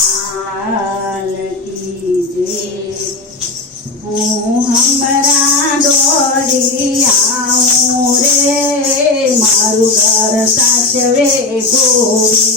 લાલ કી જય હું હમરા દોડી આવું રે મારું ઘર સાચવે ગોવિંદા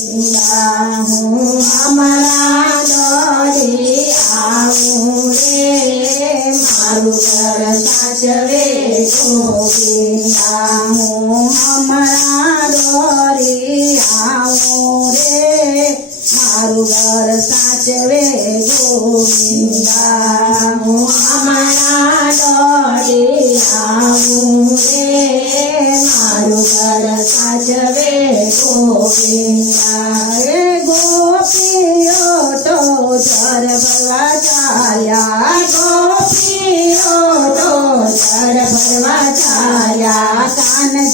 સાચવે ગોવિંદા હું હમણાં દોડી આવું રે મારું ઘર સાચવે ગોવિંદા એ ગોપીઓ તો જર ભરવા ચાલ્યા. ગોપીઓ તો જર ચાલ્યા. કાનજી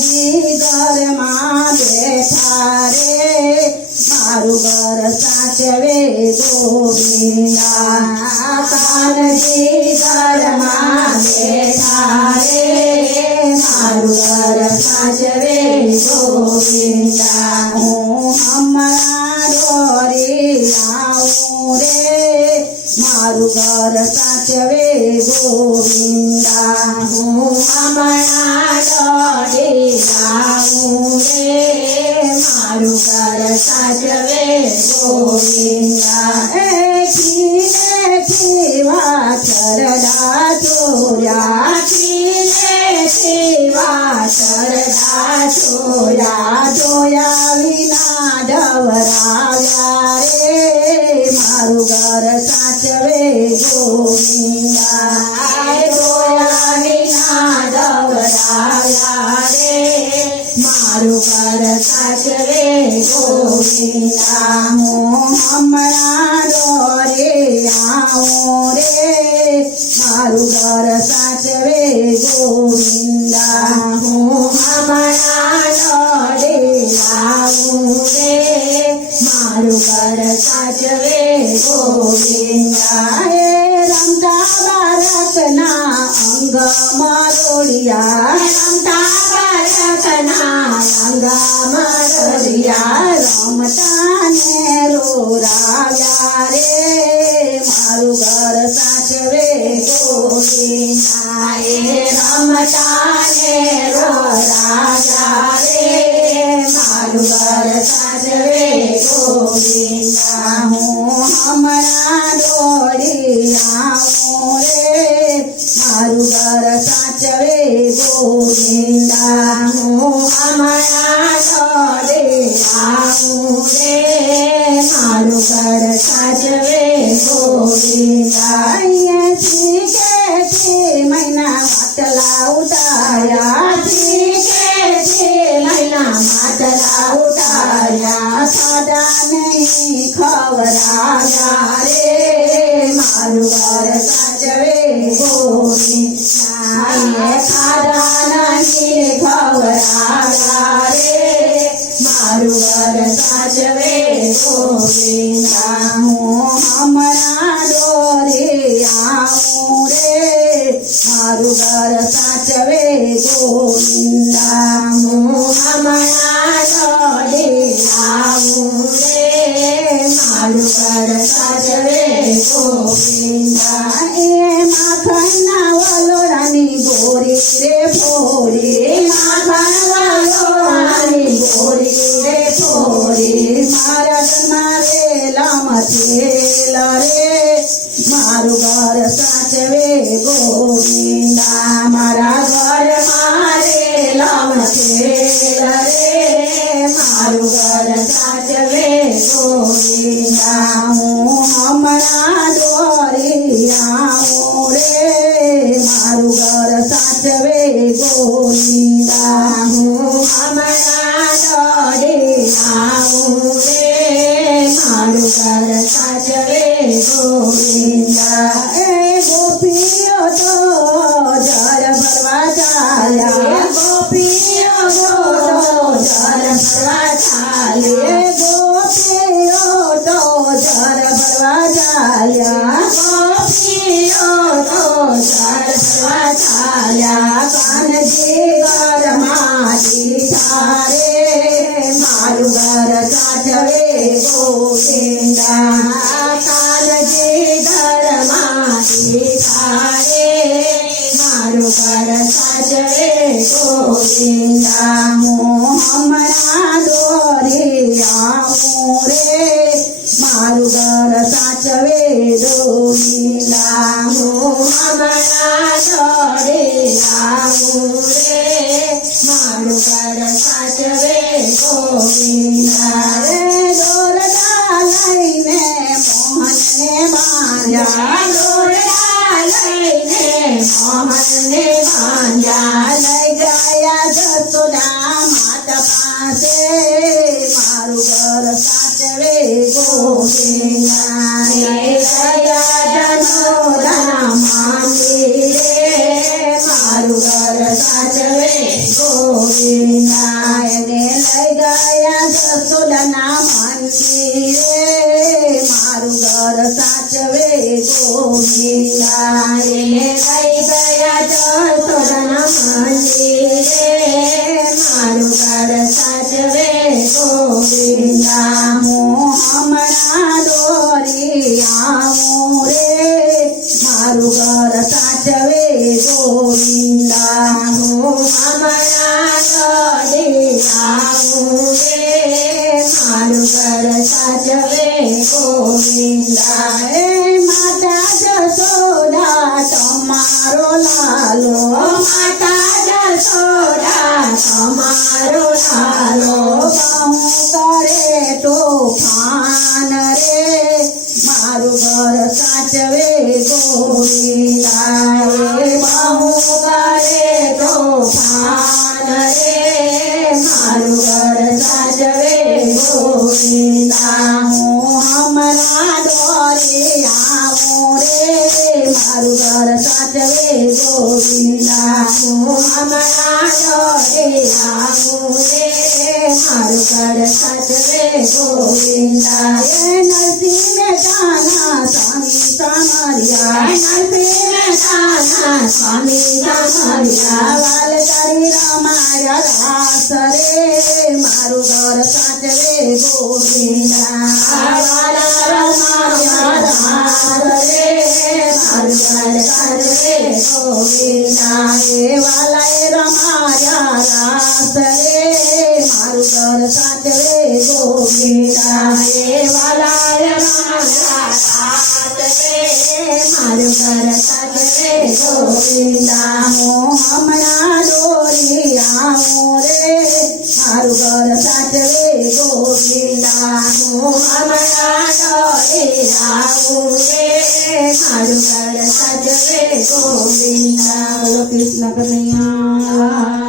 સાચવે ગોવિંદા હું હમણાં મારું ઘર સાચવે ગોવિંદા, હું હમણાં દોડી જાઉં રે. મારું ઘર સાચવે ગોવિંદા. એ ખીલે ખીવા ચરડા ચોર્યા ખીવા ચરડા ચોર્યા જોયા વિના ડવરાવ્યા રે મારું ઘર સાચવે ગોવિંદા. જોયા વિના ડવરાવ્યા રે મારું ઘર સાચવે ગોવિંદા હું હમણાં દોરે આવો રે મારું ઘર સાચવે ગોવિંદા હું હમણાં દોરે આવું રે મારું ઘર સાચવે ગોવિંદા હે રમતા બાળકના અંગ મારોડિયા રમતા બાળકના અંગ મારોડિયા રમતા ને રોરાવ્યા રે મારું ઘર સાચવે ગોવિંદા એ રમતા ને રોરાવ્યા મારું ઘર સાચવે ગોવિંદા હું અમારા દોડી આવું રે. મારું ઘર સાચવે ગોવિંદા છે મહિના ઉતાર્યા. કે મહિના માટલા ઉતાર્યા સાદા નહીં ખવરાયા રે મારું વર સાચવે ગોવિંદા ઘર સાચવે ગોવિંદા હમણાં આવું રે, મારું ઘર સાચવે ગોવિંદા, એ માખણના વલોરાની ગોરી રે ફોરી સાચવે ગોવિંદા હું હમણાં દોરી આવું રે મારું ઘર સાચવે ગોવિંદા એ ગોપીઓ रे मारुगर साचवे गोविंदा कालजे धर्मादि तारे मारुगर साचवे गोविंदा मोहमरा दोरे आमो रे मारुगर साचवे મારું ઘર સાચવે ગોવિંદા દોરતા લઈને મોહનને બાંધ્યા દોરડા લઈને મોહનને બાંધ્યા લઈ ગયા જસોદા માતા પાસે મારું ઘર સાચવે ગોવિંદા ગયા જસોદાના મંદિરે મારું ઘર સાચવે ગોવિંદા એને લઈ ગયા જસોદાના મંદિરે મારું ઘર સાચવે ગોવિંદા હું હમણાં દોરી આવું રે મારું ઘર સાચવે ગોવિંદા. તમારો લાલો માતા જસોદા તમારો લાલો ગોવિંદા હું હમણાં દોરી આવું રે મારું ઘર સાચવે ગોવિંદા હું હમણાં દોરી આવું રે મારું ઘર સાચવે ગોવિંદા એ નરસિંહ મહેતાના સ્વામી સામરિયા નરસિંહ મહેતાના સ્વામી સામરિયા વાલ તારી રામાયા રાસ રે મારું ઘર સાચવે ગોવિંદા વાલ રામાયા રાસ રે મારું ઘર સાચવે મારું ઘર સાચવે ગોવિંદા એ વાલાએ રમાયા રાસ રે મારું સાચવે ગોવિંદા હું હમણાં દોરી આવું રે મારું ઘર સાચવે ગોવિંદા હું હમણાં દોરી આવું રે મારું ઘર ગોવિંદા, બોલો કૃષ્ણ કનૈયા.